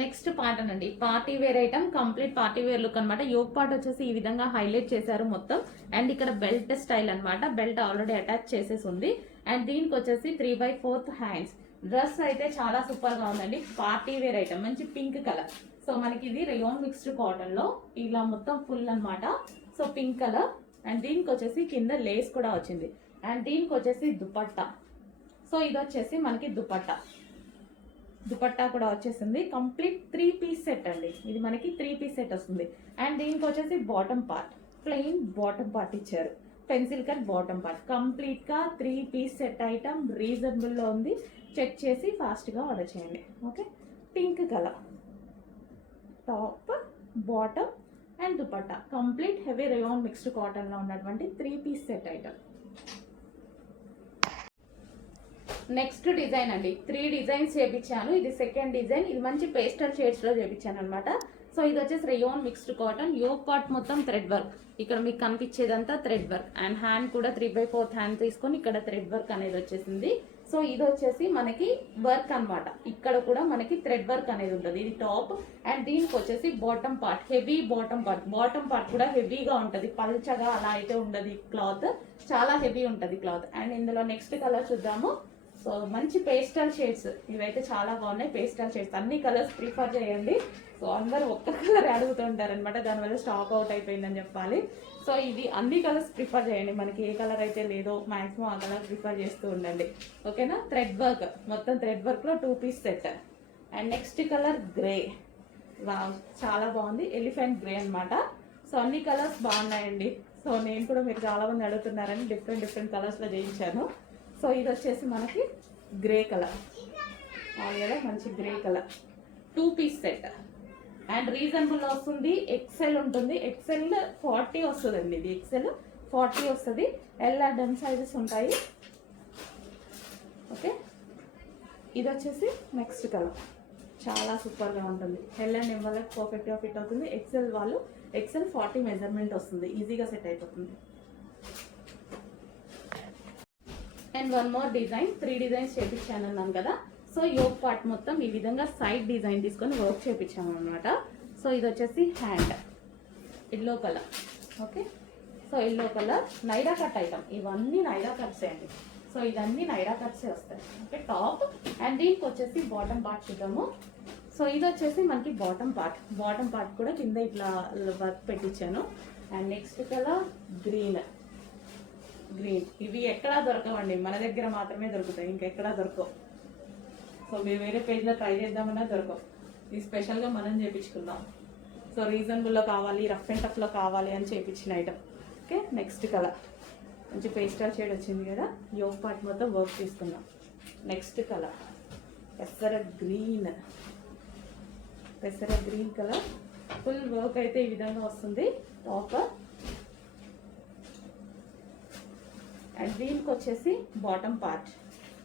Next pattern అండి, party wear item, complete party wear look అనమాట. Yoke part వచ్చేసి ఈ విధంగా హైలైట్ చేశారు మొత్తం. అండ్ ఇక్కడ బెల్ట్ స్టైల్ అనమాట, బెల్ట్ ఆల్రెడీ అటాచ్ చేసేసి ఉంది. అండ్ దీనికి వచ్చేసి 3/4 హ్యాండ్స్. డ్రెస్ అయితే చాలా సూపర్ గా ఉందండి, పార్టీ వేర్ ఐటమ్, మంచి పింక్ కలర్. సో మనకి ఇది రేయాన్ మిక్స్డ్ కాటన్ లో ఇలా మొత్తం ఫుల్ అనమాట. So pink colour. అండ్ దీనికి వచ్చేసి కింద లేస్ కూడా వచ్చింది. అండ్ దీనికి వచ్చేసి దుపట్టా. సో ఇది వచ్చేసి మనకి దుపట్టా కూడా వచ్చేసింది. కంప్లీట్ 3 పీస్ సెట్ అండి, ఇది మనకి 3 పీస్ సెట్ వస్తుంది. అండ్ దీనికి వచ్చేసి bottom part, plain bottom part ఇచ్చారు, pencil cut bottom part. Complete గా 3 పీస్ సెట్ ఐటమ్ రీజనబుల్ లో ఉంది. చెక్ చేసి ఫాస్ట్ గా ఆర్డర్ చేయండి. Okay, pink colour top, bottom and dupatta. Complete heavy rayon mixed cotton లో ఉన్నటువంటి 3 piece set item. Next design అండి, 3 డిజైన్స్ చేపించాను. ఇది సెకండ్ డిజైన్, ఇది మంచి పేస్టల్ షేడ్స్ లో చేపించాను అనమాట. సో ఇది వచ్చేసి rayon mixed cotton. Yog part మొత్తం థ్రెడ్ వర్క్, ఇక్కడ మీకు కనిపించేదంతా థ్రెడ్ వర్క్. అండ్ హ్యాండ్ కూడా 3/4 హ్యాండ్ తీసుకొని ఇక్కడ థ్రెడ్ వర్క్ అనేది వచ్చేసింది. సో ఇది వచ్చేసి మనకి వర్క్ అనమాట, ఇక్కడ కూడా మనకి థ్రెడ్ వర్క్ అనేది ఉంటుంది. ఇది టాప్. అండ్ దీనికి వచ్చేసి bottom part, heavy bottom part. Bottom part కూడా హెవీగా ఉంటుంది, పల్చగా అలా అయితే ఉండదు. క్లాత్ చాలా హెవీ ఉంటుంది క్లాత్. అండ్ ఇందులో నెక్స్ట్ కలర్ చూద్దాము. సో మంచి పేస్టల్ షేడ్స్, ఇవైతే చాలా బాగున్నాయి. పేస్టల్ షేడ్స్, అన్ని కలర్స్ ప్రిఫర్ చేయండి. సో అందరూ ఒక్క కలర్ అడుగుతుంటారు అనమాట, దానివల్ల స్టాక్ అవుట్ అయిపోయిందని చెప్పాలి. సో ఇది అన్ని కలర్స్ ప్రిఫర్ చేయండి, మనకి ఏ కలర్ అయితే లేదో మాక్సిమం ఆ కలర్ ప్రిఫర్ చేస్తూ ఉండండి. ఓకేనా, థ్రెడ్ వర్క్, మొత్తం థ్రెడ్ వర్క్ లో 2 piece set. And next colour grey. Wow, చాలా బాగుంది, ఎలిఫెంట్ గ్రే అనమాట. సో అన్ని కలర్స్ బాగున్నాయండి. సో నేను కూడా మీరు చాలా మంది అడుగుతున్నారని డిఫరెంట్ కలర్స్ లో చేయించాను. సో ఇది వచ్చేసి మనకి గ్రే కలర్, కదా మంచి grey colour, 2 piece set. And reasonable వస్తుంది, ఎక్సెల్ ఉంటుంది. ఎక్సెల్ 40 వస్తుందండి, ఇది ఎక్సెల్ 40 వస్తుంది. ఎల్ అండ్ ఎం సైజెస్ ఉంటాయి. ఓకే, ఇది వచ్చేసి నెక్స్ట్ కలర్, చాలా సూపర్గా ఉంటుంది. ఎల్ అండ్ ఎం వాళ్ళకి పర్ఫెక్ట్గా ఫిట్ అవుతుంది. ఎక్సెల్ వాళ్ళు ఎక్సెల్ 40 మెజర్మెంట్ వస్తుంది, ఈజీగా సెట్ అయిపోతుంది. And one more design, 3 designs చేపించాను అన్నాను కదా. సో యోగ్ పార్ట్ మొత్తం ఈ విధంగా సైడ్ డిజైన్ తీసుకొని వర్క్ చేపించాము అనమాట. సో ఇది వచ్చేసి hand, yellow colour. Okay, so yellow colour Naira cut item, ఇవన్నీ నైరా కట్సే అండి. సో ఇవన్నీ నైరా కట్సే వస్తాయి. Okay, top. అండ్ దీనికి వచ్చేసి బాటమ్ పార్ట్ చూద్దాము. సో ఇది వచ్చేసి మనకి బాటమ్ పార్ట్ కూడా కింద ఇట్లా వర్క్ పెట్టించాను. And next colour green. ఇవి ఎక్కడా దొరకవండి, మన దగ్గర మాత్రమే దొరుకుతాయి, ఇంకెక్కడా దొరకవు. సో మీరు వేరే పేజ్లో ట్రై చేద్దామన్నా దొరకవు. ఇది స్పెషల్గా మనం చేయించుకుందాం. సో రీజనబుల్లో కావాలి, రఫ్ అండ్ టఫ్లో కావాలి అని చేయించిన ఐటమ్. ఓకే, నెక్స్ట్ కలర్ మంచి పేస్టల్ షేడ్ వచ్చింది కదా, యోగ్ పార్ట్ మొత్తం వర్క్ తీసుకుందాం. నెక్స్ట్ కలర్ పెసర గ్రీన్ కలర్, ఫుల్ వర్క్ అయితే ఈ విధంగా వస్తుంది టాప్. అండ్ దీనికి వచ్చేసి బాటమ్ పార్ట్,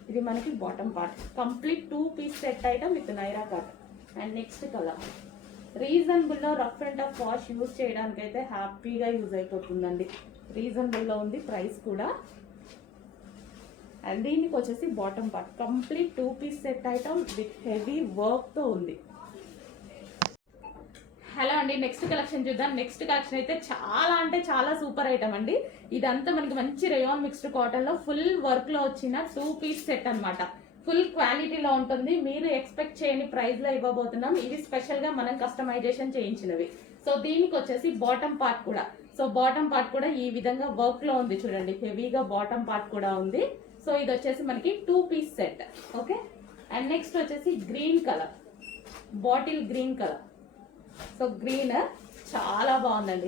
ఇది మనకి bottom part. Complete 2 piece set item with Naira cut. And next colour రీజనబుల్లో rough and tough wash use చేయడానికి అయితే హ్యాపీగా యూజ్ అయిపోతుందండి. రీజనబుల్లో ఉంది ప్రైస్ కూడా. అండ్ దీనికి వచ్చేసి bottom part, complete 2 piece set item with heavy వర్క్తో ఉంది. హలో అండి, నెక్స్ట్ కలెక్షన్ చూద్దాం. నెక్స్ట్ కలెక్షన్ అయితే చాలా అంటే చాలా సూపర్ ఐటమ్ అండి. ఇదంతా మనకి మంచి రేయాన్ మిక్స్డ్ కాటన్ లో ఫుల్ వర్క్ లో వచ్చిన 2 పీస్ సెట్ అనమాట. ఫుల్ క్వాలిటీలో ఉంటుంది, మీరు ఎక్స్పెక్ట్ చేయని ప్రైస్ లో ఇవ్వబోతున్నాం. ఇది స్పెషల్ గా మనం కస్టమైజేషన్ చేయించినవి. సో దీనికి వచ్చేసి బాటమ్ పార్ట్ కూడా, సో బాటమ్ పార్ట్ కూడా ఈ విధంగా వర్క్ లో ఉంది చూడండి, హెవీగా బాటమ్ పార్ట్ కూడా ఉంది. సో ఇది వచ్చేసి మనకి 2 piece set. Okay, and next వచ్చేసి green colour, bottle green colour. So green చాలా బాగుందండి,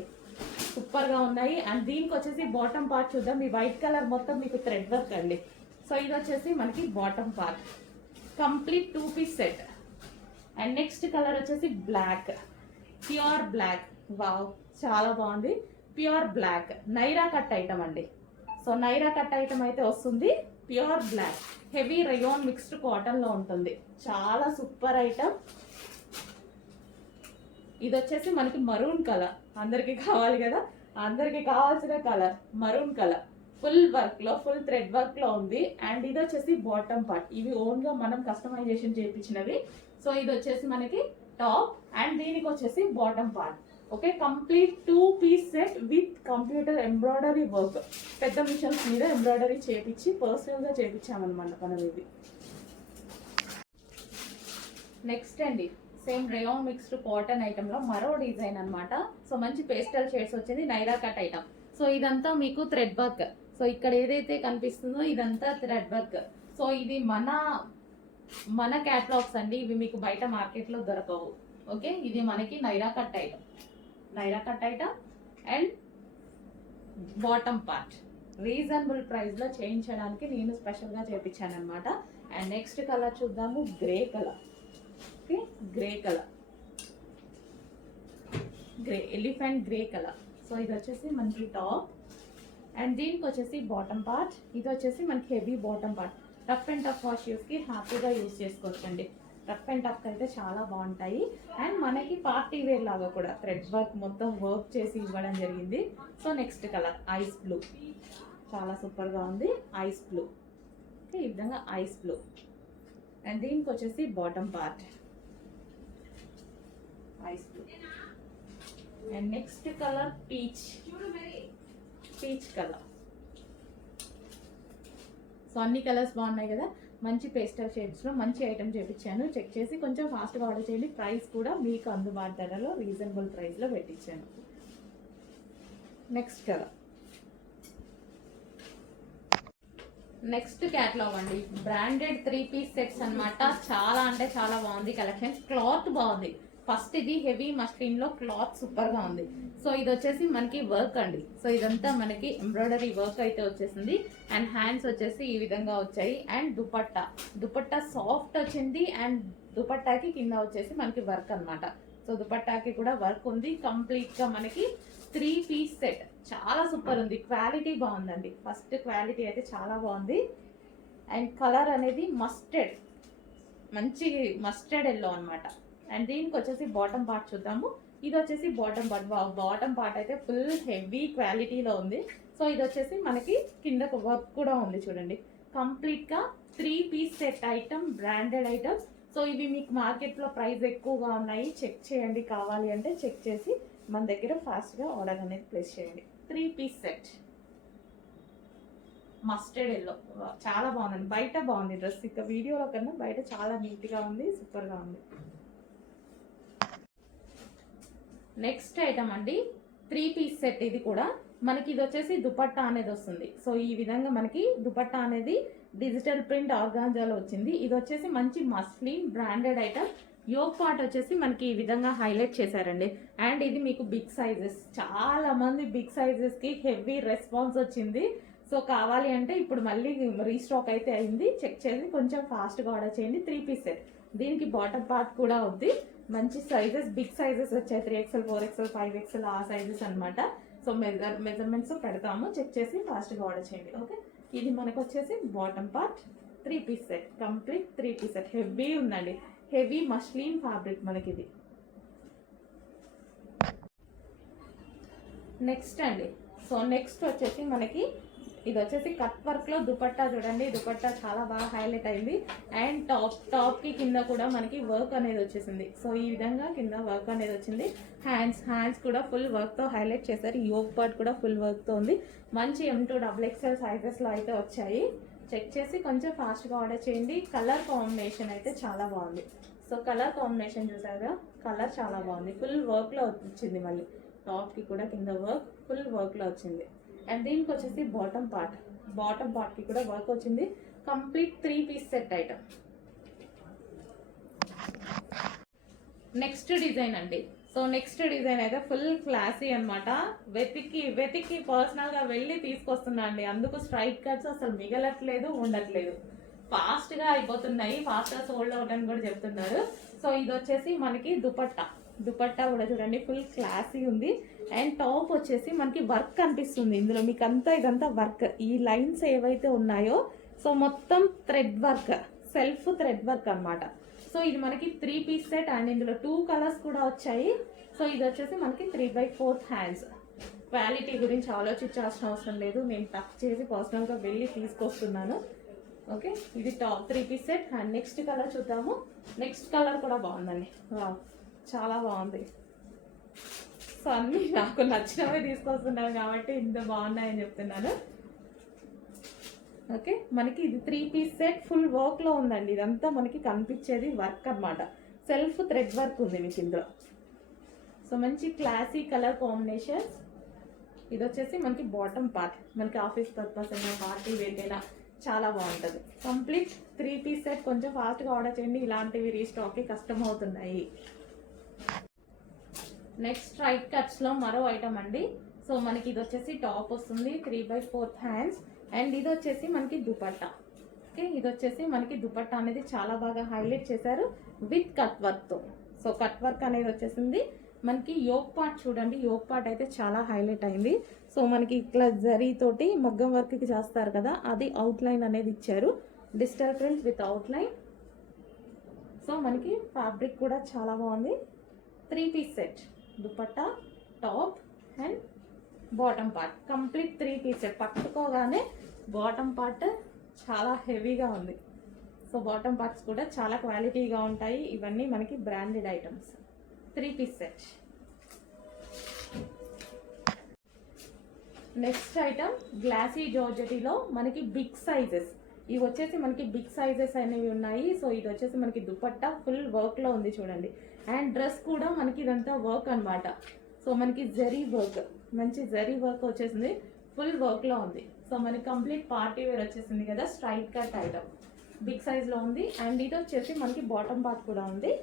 సూపర్ గా ఉన్నాయి. అండ్ దీనికి వచ్చేసి బాటమ్ పార్ట్ చూద్దాం. ఈ వైట్ కలర్ మొత్తం మీకు థ్రెడ్ వర్క్ అండి. సో ఇది వచ్చేసి మనకి bottom part, complete 2 piece set. And next colour వచ్చేసి బ్లాక్, ప్యూర్ బ్లాక్. వావ్, చాలా బాగుంది, pure black. Naira cut item అండి. సో నైరా కట్ ఐటమ్ అయితే వస్తుంది, pure black, heavy rayon mixed cotton లో ఉంటుంది. చాలా సూపర్ ఐటమ్. ఇది వచ్చేసి మనకి మరూన్ కలర్, అందరికి కావాలి కదా, అందరికి కావాల్సిన colour maroon colour. Full work లో, ఫుల్ థ్రెడ్ వర్క్ లో ఉంది. అండ్ ఇది వచ్చేసి బాటమ్ పార్ట్, ఇవి ఓన్ గా మనం కస్టమైజేషన్ చేయించినవి. సో ఇది వచ్చేసి మనకి టాప్ అండ్ దీనికి వచ్చేసి bottom part. Okay, complete 2-piece set with computer embroidery work. పెద్ద మిషన్స్ మీద ఎంబ్రాయిడరీ చేపించి పర్సనల్గా చేపించామన్నమాట మనం ఇది. నెక్స్ట్ అండి, same rayon mixed cotton item లో మరో డిజైన్ అన్నమాట. సో మంచి పేస్టల్ షేడ్స్ వచ్చింది, నైరా కట్ ఐటమ్. సో ఇదంతా మీకు థ్రెడ్ వర్క్. సో ఇక్కడ ఏదైతే కనిపిస్తుందో ఇదంతా థ్రెడ్ వర్క్. సో ఇది మన క్యాటలాగ్స్ అండి, ఇవి మీకు బయట మార్కెట్లో దొరకవు. ఓకే, ఇది మనకి Naira cut item and bottom part reasonable price లో చేయించడానికి నేను స్పెషల్ గా చేయించాను అనమాట. అండ్ నెక్స్ట్ కలర్ చూద్దాము, grey colour. Okay, grey elephant grey colour. So ఇది వచ్చేసి మనకి టాప్ అండ్ దీనికి వచ్చేసి బాటమ్ పార్ట్. ఇది వచ్చేసి మనకి heavy bottom part. Rough and tough wash కి హ్యాపీగా యూజ్ చేసుకోవచ్చండి. రఫ్ అండ్ టఫ్ అయితే చాలా బాగుంటాయి. అండ్ మనకి పార్టీ వేర్ లాగా కూడా థ్రెడ్ వర్క్ మొత్తం వర్క్ చేసి ఇవ్వడం జరిగింది. So next colour ice blue, చాలా సూపర్గా ఉంది. ఐస్ బ్లూ, ఓకే, ఈ విధంగా ఐస్ బ్లూ. అండ్ దీనికి వచ్చేసి bottom part ice blue. And next colour peach colour. So అన్ని కలర్స్ బాగున్నాయి కదా, మంచి పేస్టల్ షేడ్స్లో మంచి ఐటమ్ చేపించాను. చెక్ చేసి కొంచెం ఫాస్ట్గా ఆర్డర్ చేయండి. ప్రైస్ కూడా మీకు అందుబాటు ధరలో రీజనబుల్ ప్రైస్లో పెట్టించాను. నెక్స్ట్ కలర్, నెక్స్ట్ క్యాటలాగ్ అండి, బ్రాండెడ్ 3-piece సెట్స్ అన్నమాట. చాలా అంటే చాలా బాగుంది కలెక్షన్. క్లాత్ బాగుంది. ఫస్ట్ ఇది హెవీ మస్లిన్ లో క్లాత్ సూపర్ గా ఉంది. సో ఇది వచ్చేసి మనకి వర్క్ అండి. సో ఇదంతా మనకి ఎంబ్రాయిడరీ వర్క్ అయితే వచ్చేసింది. అండ్ హ్యాండ్స్ వచ్చేసి ఈ విధంగా వచ్చాయి. అండ్ దుపట్టా సాఫ్ట్ వచ్చింది. అండ్ దుపట్టాకి కింద వచ్చేసి మనకి వర్క్ అన్నమాట. సో దుపట్టాకి కూడా వర్క్ ఉంది. కంప్లీట్ గా మనకి 3-piece సెట్. చాలా సూపర్ ఉంది, క్వాలిటీ బాగుందండి. ఫస్ట్ క్వాలిటీ అయితే చాలా బాగుంది. అండ్ కలర్ అనేది మస్టర్డ్, మంచి మస్టర్డ్ ఎల్లో అన్నమాట. అండ్ దీనికి వచ్చేసి బాటమ్ పార్ట్ చూద్దాము. ఇది వచ్చేసి బాటమ్ పార్ట్ అయితే ఫుల్ హెవీ క్వాలిటీలో ఉంది. సో ఇది వచ్చేసి మనకి కింద వర్క్ కూడా ఉంది చూడండి. కంప్లీట్ గా 3-piece set item, branded items. So ఇవి మీకు మార్కెట్ లో ప్రైస్ ఎక్కువగా ఉన్నాయి, చెక్ చేయండి. కావాలి అంటే చెక్ చేసి మన దగ్గర ఫాస్ట్ గా ఆర్డర్ అనేది ప్లేస్ చేయండి. 3-piece సెట్ మస్టర్డ్ ఎల్లో, చాలా బాగుందండి. బయట బాగుంది డ్రెస్, ఇక వీడియోలో కన్నా బయట చాలా నీట్ గా ఉంది, సూపర్ గా ఉంది. నెక్స్ట్ ఐటమ్ అండి, 3-piece సెట్. ఇది కూడా మనకి ఇది వచ్చేసి దుపట్టా అనేది వస్తుంది. సో ఈ విధంగా మనకి దుపట్టా అనేది డిజిటల్ ప్రింట్ ఆర్గాంజాలో వచ్చింది. ఇది వచ్చేసి మంచి muslin branded item. Yoke part వచ్చేసి మనకి ఈ విధంగా హైలైట్ చేశారండి. అండ్ ఇది మీకు బిగ్ సైజెస్, చాలా మంది బిగ్ సైజెస్ కి హెవీ రెస్పాన్స్ వచ్చింది. సో కావాలి అంటే ఇప్పుడు మళ్ళీ రీస్టాక్ అయితే అయింది. చెక్ చేసి కొంచెం ఫాస్ట్గా ఆర్డర్ చేయండి. 3-piece set. దీనికి బాటమ్ పార్ట్ కూడా ఉంది. మంచి సైజెస్, బిగ్ సైజెస్ వచ్చాయి. 3XL, 4XL, 5XL ఆ సైజెస్ అనమాట. సో మెజర్మెంట్స్ పెడతాము, చెక్ చేసి ఫాస్ట్గా ఆర్డర్ చేయండి. ఓకే, ఇది మనకు వచ్చేసి bottom part 3-piece set, complete 3-piece set. Heavy ఉందండి, హెవీ మస్లిన్ ఫ్యాబ్రిక్ మనకి ఇది. నెక్స్ట్ అండి, సో నెక్స్ట్ వచ్చేసి మనకి ఇది వచ్చేసి కట్ వర్క్ లో దుపట్టా చూడండి. దుపట్టా చాలా బాగా హైలైట్ అయింది. అండ్ టాప్ కి కింద కూడా మనకి వర్క్ అనేది వచ్చేసింది. సో ఈ విధంగా కింద వర్క్ అనేది వచ్చింది. హ్యాండ్స్ కూడా ఫుల్ వర్క్ తో హైలైట్ చేశారు. యోగ్ పార్ట్ కూడా ఫుల్ వర్క్ తో ఉంది. మంచి M2 XXL సైజెస్ లో అయితే వచ్చాయి. చెక్ చేసి కొంచెం ఫాస్ట్ గా ఆర్డర్ చేయండి. కలర్ కాంబినేషన్ అయితే చాలా బాగుంది. సో కలర్ కాంబినేషన్ చూసారుగా, కలర్ చాలా బాగుంది. ఫుల్ వర్క్ లో వచ్చింది. మళ్ళీ టాప్ కి కూడా కింద ఫుల్ వర్క్ లో వచ్చింది. అండ్ దీనికి వచ్చేసి బాటమ్ పార్ట్ కి కూడా వర్క్ వచ్చింది. Complete 3-piece set item. Next design అండి. సో నెక్స్ట్ డిజైన్ అయితే ఫుల్ క్లాసీ అన్నమాట. వెతికి పర్సనల్ గా వెళ్ళి తీసుకొస్తున్నా అండి. అందుకు స్ట్రైట్ కట్స్ అసలు మిగలట్లేదు, ఉండట్లేదు. ఫాస్ట్ గా అయిపోతున్నాయి, ఫాస్ట్ గా సోల్డ్ అవుట్ అని కూడా చెప్తున్నారు. సో ఇది వచ్చేసి మనకి దుపట్టా కూడా చూడండి, ఫుల్ క్లాసీ ఉంది. అండ్ టాప్ వచ్చేసి మనకి వర్క్ కనిపిస్తుంది ఇందులో మీకు ఇదంతా వర్క్. ఈ లైన్స్ ఏవైతే ఉన్నాయో సో మొత్తం thread work, self thread work అన్నమాట. సో ఇది మనకి 3-piece సెట్. అండ్ ఇందులో 2 కలర్స్ కూడా వచ్చాయి. సో ఇది వచ్చేసి మనకి 3/4 హ్యాండ్స్. క్వాలిటీ గురించి ఆలోచించాల్సిన అవసరం లేదు, నేను టచ్ చేసి పర్సనల్గా వెళ్ళి తీసుకొస్తున్నాను. ఓకే, ఇది top 3-piece set. And next colour చూద్దాము. నెక్స్ట్ కలర్ కూడా బాగుందండి. చాలా బాగుంది. సో అన్నీ నాకు నచ్చినవే తీసుకొస్తున్నాను కాబట్టి ఇంత బాగున్నాయని చెప్తున్నాను. ఓకే, మనకి ఇది 3 పీస్ సెట్ ఫుల్ వర్క్లో ఉందండి. ఇదంతా మనకి కనిపించేది వర్క్ అన్నమాట. సెల్ఫ్ థ్రెడ్ వర్క్ ఉంది మీకు ఇందులో. సో మంచి క్లాసీ కలర్ కాంబినేషన్స్. ఇది వచ్చేసి మనకి బాటమ్ పార్ట్, మనకి ఆఫీస్ పర్పస్ అయినా పార్టీ వేర్ అయినా చాలా బాగుంటుంది. Complete 3 piece set. కొంచెం ఫాస్ట్గా ఆర్డర్ చేయండి, ఇలాంటివి రీస్టాక్కి కష్టం అవుతున్నాయి. నెక్స్ట్ స్ట్రైట్ కట్స్లో మరో ఐటమ్ అండి. సో మనకి ఇది వచ్చేసి టాప్ వస్తుంది 3/4 హ్యాండ్స్, అండ్ ఇది వచ్చేసి మనకి దుపట్టా. ఓకే, ఇది వచ్చేసి మనకి దుపట్టా అనేది చాలా బాగా హైలైట్ చేశారు విత్ కట్ వర్క్తో. సో కట్ వర్క్ అనేది వచ్చేసింది మనకి. యోక్ పార్ట్ చూడండి, యోక్ పార్ట్ అయితే చాలా హైలైట్ అయింది. సో మనకి ఇట్లా జరీతోటి మగ్గం వర్క్కి చేస్తారు కదా, అది అవుట్లైన్ అనేది ఇచ్చారు. Digital print with outline. So మనకి ఫ్యాబ్రిక్ కూడా చాలా బాగుంది. 3 piece set, dupatta, top and bottom part. Complete 3 piece set. పట్టుకోగానే బాటమ్ పార్ట్ చాలా హెవీగా ఉంది. సో బాటమ్ పార్ట్స్ కూడా చాలా క్వాలిటీగా ఉంటాయి. ఇవన్నీ మనకి branded items. 3 piece set. Next item glossy జార్జెటీలో మనకి బిగ్ సైజెస్. ఇవి వచ్చేసి మనకి బిగ్ సైజెస్ అనేవి ఉన్నాయి. సో ఇది వచ్చేసి మనకి దుపట్టా ఫుల్ వర్క్లో ఉంది చూడండి. అండ్ డ్రెస్ కూడా మనకి ఇదంతా వర్క్ అనమాట. సో మనకి జరీ వర్క్, మంచి జరీ వర్క్ వచ్చేసింది, ఫుల్ వర్క్లో ఉంది. సో మనకి కంప్లీట్ పార్టీ వేర్ వచ్చేసింది కదా. స్ట్రైట్ కట్ ఐటమ్ బిగ్ సైజ్లో ఉంది. అండ్ ఇది వచ్చేసి మనకి బాటమ్ పార్ట్ కూడా ఉంది.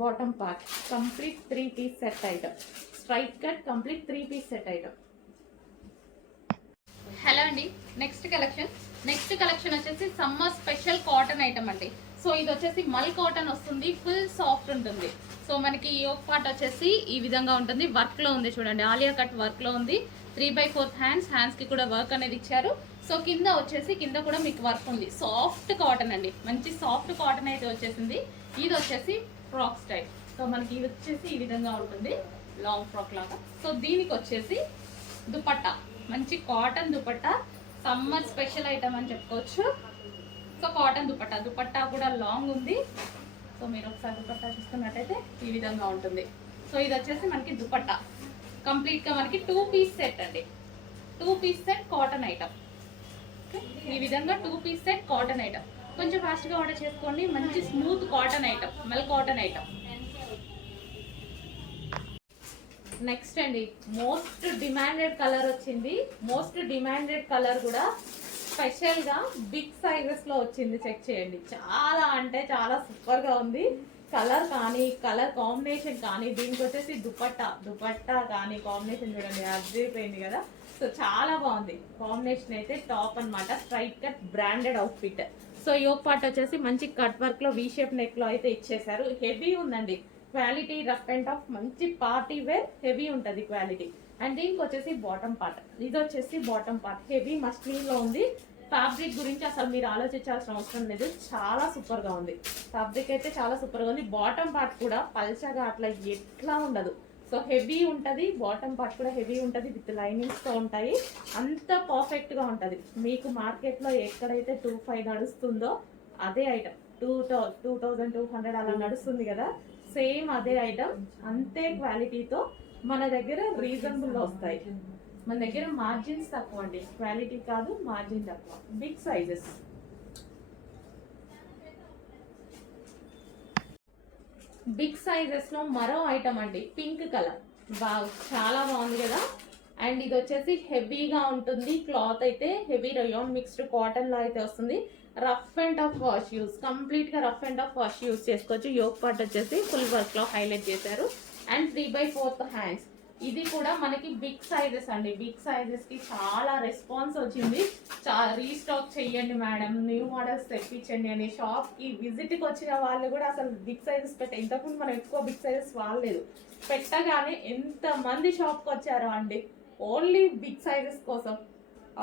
Bottom part complete 3 piece set item. Straight cut complete 3 piece set item. Hello అండి, నెక్స్ట్ కలెక్షన్ వచ్చేసి సమ్మర్ స్పెషల్ కాటన్ ఐటమ్ అండి. సో ఇది వచ్చేసి మల్ కాటన్ వస్తుంది, ఫుల్ సాఫ్ట్ ఉంటుంది. సో మనకి యోక్ పార్ట్ వచ్చేసి ఈ విధంగా ఉంటుంది, వర్క్లో ఉంది చూడండి. ఆలియా కట్ వర్క్లో ఉంది. 3/4 హ్యాండ్స్కి కూడా వర్క్ అనేది ఇచ్చారు. సో కింద వచ్చేసి కింద కూడా మీకు వర్క్ ఉంది. సాఫ్ట్ కాటన్ అండి, మంచి సాఫ్ట్ కాటన్ అయితే వచ్చేసింది. ఇది వచ్చేసి ఫ్రాక్ స్టైల్. సో మనకి ఇది వచ్చేసి ఈ విధంగా ఉంటుంది, లాంగ్ ఫ్రాక్ లాగా. సో దీనికి వచ్చేసి దుపట్టా, మంచి cotton dupatta, summer special item అని చెప్పుకోవచ్చు. సో కాటన్ దుపట్టా కూడా లాంగ్ ఉంది. సో మీరు ఒకసారి దుపట్టా చూస్తున్నట్టయితే ఈ విధంగా ఉంటుంది. సో ఇది వచ్చేసి మనకి దుపట్టా కంప్లీట్గా మనకి 2 పీస్ సెట్ అండి. 2 పీస్ సెట్ కాటన్ ఐటమ్. ఈ విధంగా 2 పీస్ సెట్ కాటన్ ఐటమ్. కొంచెం ఫాస్ట్గా ఆర్డర్ చేసుకోండి. మంచి స్మూత్ కాటన్ ఐటమ్, మల్ కాటన్ ఐటమ్. నెక్స్ట్ అండి, మోస్ట్ డిమాండెడ్ కలర్ వచ్చింది. మోస్ట్ డిమాండెడ్ కలర్ కూడా స్పెషల్గా బిగ్ సైజెస్లో వచ్చింది. చెక్ చేయండి, చాలా అంటే చాలా సూపర్గా ఉంది. కలర్ కానీ కలర్ కాంబినేషన్ కానీ, దీనికి వచ్చేసి దుపట్టా కానీ కాంబినేషన్ చూడండి, అదిరిపోయింది కదా. సో చాలా బాగుంది కాంబినేషన్ అయితే. టాప్ అన్నమాట, straight cut branded outfit. So yoke part వచ్చేసి మంచి కట్ వర్క్లో వీ షేప్ నెక్లో అయితే ఇచ్చేసారు. హెవీ ఉందండి క్వాలిటీ, రఫ్ అండ్ టఫ్, మంచి పార్టీ వేర్, హెవీ ఉంటుంది క్వాలిటీ. అండ్ దీనికి వచ్చేసి బాటమ్ పార్ట్. ఇది వచ్చేసి బాటమ్ పార్ట్ హెవీ మస్లిన్లో ఉంది. ఫ్యాబ్రిక్ గురించి అసలు మీరు ఆలోచించాల్సిన అవసరం లేదు, చాలా సూపర్గా ఉంది. ఫ్యాబ్రిక్ అయితే చాలా సూపర్గా ఉంది. బాటమ్ పార్ట్ కూడా పల్చగా అట్లా ఎట్లా ఉండదు. సో హెవీ ఉంటుంది, బాటమ్ పార్ట్ కూడా హెవీ ఉంటుంది, విత్ లైనింగ్స్తో ఉంటాయి. అంత పర్ఫెక్ట్గా ఉంటుంది. మీకు మార్కెట్లో ఎక్కడైతే 2500 నడుస్తుందో అదే ఐటమ్ 2200 అలా నడుస్తుంది కదా, సేమ్ అదే ఐటమ్, అంతే క్వాలిటీతో మన దగ్గర రీజనబుల్లో వస్తాయి. మన దగ్గర మార్జిన్స్ తక్కువ అండి, క్వాలిటీ కాదు మార్జిన్ తక్కువ. Big sizes. బిగ్ సైజెస్లో మరో ఐటమ్ అండి, పింక్ కలర్. చాలా బాగుంది కదా. అండ్ ఇది వచ్చేసి హెవీగా ఉంటుంది. క్లాత్ అయితే హెవీ రయాన్ మిక్స్డ్ కాటన్లో అయితే వస్తుంది. Rough and tough wash use, కంప్లీట్గా rough and tough wash use చేసుకోవచ్చు. యోక్ పార్ట్ వచ్చేసి ఫుల్ వర్క్లో హైలైట్ చేశారు. And 3/4 hands. ఇది కూడా మనకి బిగ్ సైజెస్ అండి. బిగ్ సైజెస్కి చాలా రెస్పాన్స్ వచ్చింది. రీస్టాక్ చెయ్యండి మేడం, న్యూ మోడల్స్ తెప్పించండి అని షాప్కి విజిట్కి వచ్చిన వాళ్ళు కూడా అసలు బిగ్ సైజెస్ ఇంతకుముందు మనం ఎక్కువ బిగ్ సైజెస్ వాడలేదు. పెట్టగానే ఎంతమంది షాప్కి వచ్చారో అండి, ఓన్లీ బిగ్ సైజెస్ కోసం.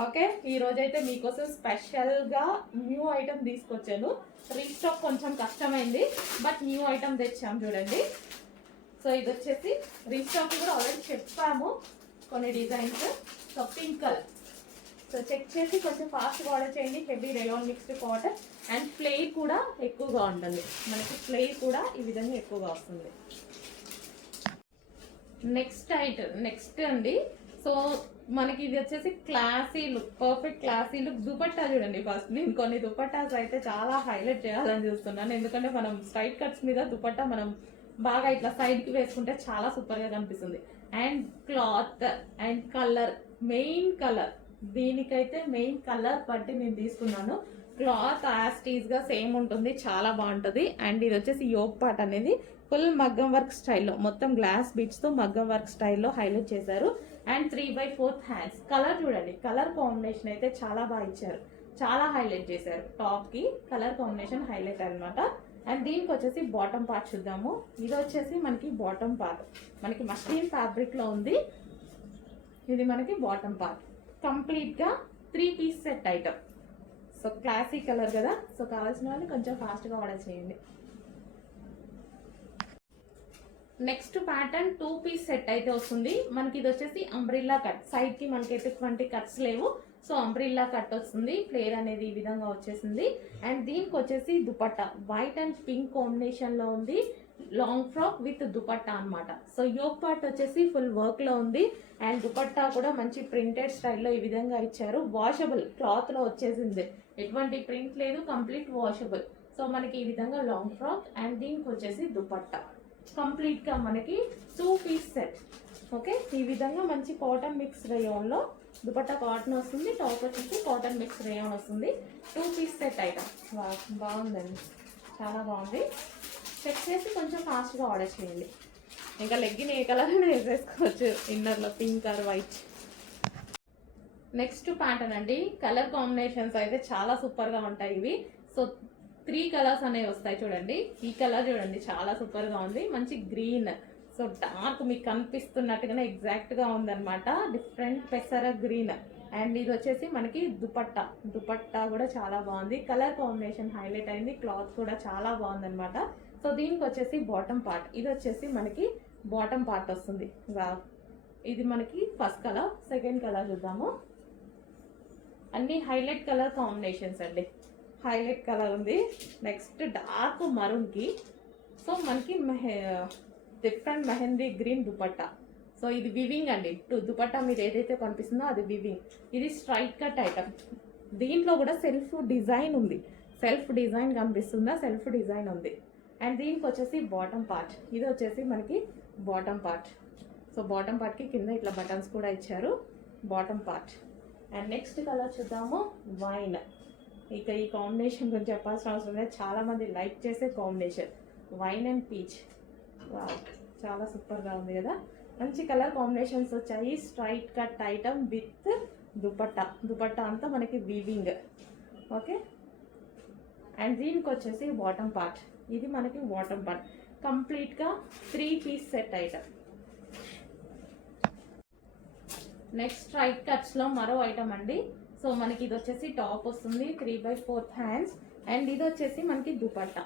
ఓకే, ఈరోజైతే మీకోసం స్పెషల్గా న్యూ ఐటమ్ తీసుకొచ్చాను. రీస్టాక్ కొంచెం కష్టమైంది, బట్ న్యూ ఐటమ్ తెచ్చాము చూడండి. సో ఇది వచ్చేసి రీస్టాక్ కూడా ఆల్రెడీ చెప్పాము కొన్ని designs. So pink colour. So check చేసి కొంచెం ఫాస్ట్గా ఆర్డర్ చేయండి. Heavy rayon mixed cotton and flare కూడా ఎక్కువగా ఉంటుంది. మనకి ఫ్లేర్ కూడా ఈ విధంగా ఎక్కువగా వస్తుంది. నెక్స్ట్ అండి. సో మనకి ఇది వచ్చేసి classy look, perfect classy look. Dupatta చూడండి ఫస్ట్. నేను కొన్ని దుపట్టాస్ అయితే చాలా హైలైట్ చేయాలని చూస్తున్నాను, ఎందుకంటే మనం స్ట్రైట్ కట్స్ మీద దుపట్టా మనం బాగా ఇట్లా సైడ్ కి వేసుకుంటే చాలా సూపర్ గా కనిపిస్తుంది. And cloth and colour, main colour, దీనికైతే మెయిన్ కలర్ బట్టి నేను తీసుకున్నాను. క్లాత్ యాస్టీస్ గా సేమ్ ఉంటుంది, చాలా బాగుంటుంది. అండ్ ఇది వచ్చేసి యోక్ పార్ట్ అనేది ఫుల్ మగ్గం వర్క్ స్టైల్లో, మొత్తం గ్లాస్ బీట్స్ తో మగ్గం వర్క్ స్టైల్లో హైలైట్ చేశారు. And 3/4 hands. కలర్ చూడండి, కలర్ కాంబినేషన్ అయితే చాలా బాగా ఇచ్చారు, చాలా హైలైట్ చేశారు. టాప్ కి కలర్ కాంబినేషన్ హైలైట్ అన్నమాట. అండ్ దీనికి వచ్చేసి బాటమ్ పార్ట్ చూద్దాము. ఇది వచ్చేసి మనకి బాటమ్ పార్ట్, మనకి మస్లిన్ ఫ్యాబ్రిక్ లో ఉంది. ఇది మనకి బాటమ్ పార్ట్. కంప్లీట్ గా 3 piece set item. So classic colour కదా, సో కావాల్సిన వాళ్ళు కొంచెం ఫాస్ట్ గా ఆర్డర్ చేయండి. నెక్స్ట్ ప్యాటర్న్ 2 పీస్ సెట్ అయితే వస్తుంది మనకి. ఇది వచ్చేసి అంబ్రిల్లా కట్, సైడ్ కి మనకి ఎటువంటి కట్స్ లేవు. సో అంబ్రిల్లా కట్ వస్తుంది, ఫ్లేర్ అనేది ఈ విధంగా వచ్చేసింది. అండ్ దీనికి వచ్చేసి dupatta white and pink combination లో ఉంది. లాంగ్ ఫ్రాక్ విత్ దుపట్టా అన్నమాట. సో యోక్ పార్ట్ వచ్చేసి ఫుల్ వర్క్ లో ఉంది. అండ్ దుపట్టా కూడా మంచి ప్రింటెడ్ స్టైల్లో ఈ విధంగా ఇచ్చారు. వాషబుల్ క్లాత్ లో వచ్చేసింది, ఎటువంటి ప్రింట్ లేదు, కంప్లీట్ వాషబుల్. సో మనకి ఈ విధంగా లాంగ్ ఫ్రాక్. అండ్ దీనికి వచ్చేసి దుపట్టా కంప్లీట్ గా మనకి 2 పీస్ సెట్. ఓకే, ఈ విధంగా మంచి కాటన్ మిక్స్ రేయాన్ లో దుపట్టా కాటన్ వస్తుంది, టాప్ వచ్చేసి కాటన్ మిక్స్ రేయాన్ వస్తుంది. 2 పీస్ సెట్ ఐటమ్. బాగుందండి, చాలా బాగుంది. చెక్ చేసి కొంచెం ఫాస్ట్ గా ఆర్డర్ చేయండి. ఇంకా లెగ్గిన్ ఏ కలర్ అయినా వేసేసుకోవచ్చు, ఇన్నర్ లో pink are white. Next pattern అండి. కలర్ కాంబినేషన్స్ అయితే చాలా సూపర్ గా ఉంటాయి ఇవి. సో 3 కలర్స్ అనేవి వస్తాయి చూడండి. ఈ కలర్ చూడండి, చాలా సూపర్ గా ఉంది, మంచి గ్రీన్. సో డార్క్ మీకు కనిపిస్తున్నట్టుగానే ఎగ్జాక్ట్ గా ఉందన్నమాట, డిఫరెంట్ పెసర గ్రీన్. అండ్ ఇది వచ్చేసి మనకి దుపట్టా కూడా చాలా బాగుంది, కలర్ కాంబినేషన్ హైలైట్ అయింది, క్లాత్ కూడా చాలా బాగుంది అనమాట. సో దీనికి వచ్చేసి బాటమ్ పార్ట్. ఇది వచ్చేసి మనకి బాటమ్ పార్ట్ వస్తుంది. ఇది మనకి ఫస్ట్ కలర్. సెకండ్ కలర్ చూద్దాము. అన్ని హైలైట్ కలర్ కాంబినేషన్స్ అండి, హైలైట్ కలర్ ఉంది. నెక్స్ట్ డార్క్ మరూన్ కి, సో మనకి different mehndi green dupatta. So ఇది వివింగ్ అండి, దుపట్టా మీద ఏదైతే కనిపిస్తుందో అది వివింగ్. ఇది స్ట్రైట్ కట్ ఐటమ్. దీంట్లో కూడా సెల్ఫ్ డిజైన్ ఉంది, సెల్ఫ్ డిజైన్ కనిపిస్తుందా, సెల్ఫ్ డిజైన్ ఉంది. అండ్ దీనికి వచ్చేసి బాటమ్ పార్ట్. ఇది వచ్చేసి మనకి bottom part. So bottom part కి కింద ఇట్లా బటన్స్ కూడా ఇచ్చారు, bottom part. And next colour చూద్దాము, వైన్. ఇక ఈ కాంబినేషన్ గురించి చెప్పాల్సిన అవసరం లేదు, చాలా మంది లైక్ చేసే కాంబినేషన్, వైన్ అండ్ పీచ్. చాలా సూపర్గా ఉంది కదా, మంచి కలర్ కాంబినేషన్స్ వచ్చాయి. Straight cut item with dupatta అంతా మనకి వీవింగ్. ఓకే, అండ్ దీనికి వచ్చేసి బాటమ్ పార్ట్. ఇది మనకి బాటమ్ పార్ట్, కంప్లీట్గా 3 piece set item. Next straight కట్స్లో మరో ఐటమ్ అండి. సో మనకి ఇది వచ్చేసి టాప్ వస్తుంది, 3/4 హ్యాండ్స్. అండ్ ఇది వచ్చేసి మనకి దుపట్టా.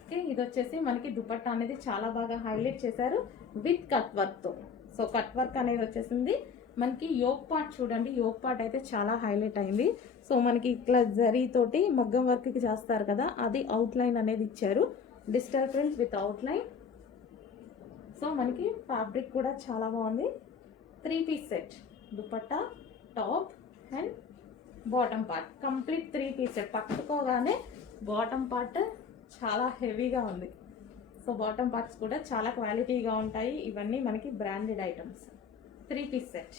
ఓకే, ఇది వచ్చేసి మనకి దుపట్టా అనేది చాలా బాగా హైలైట్ చేశారు విత్ కట్ వర్క్తో. సో కట్ వర్క్ అనేది వచ్చేసింది మనకి. యోక్ పార్ట్ చూడండి, యోక్ పార్ట్ అయితే చాలా హైలైట్ అయింది. సో మనకి ఇట్లా జరీతోటి మగ్గం వర్క్కి చేస్తారు కదా, అది అవుట్లైన్ అనేది ఇచ్చారు, digital print with outline. So మనకి ఫ్యాబ్రిక్ కూడా చాలా బాగుంది. 3 piece set, dupatta, top and bottom part, complete 3 piece set. పట్టుకోగానే బాటమ్ పార్ట్ చాలా హెవీగా ఉంది. సో బాటమ్ పార్ట్స్ కూడా చాలా క్వాలిటీగా ఉంటాయి. ఇవన్నీ మనకి బ్రాండెడ్ ఐటమ్స్. 3 piece set.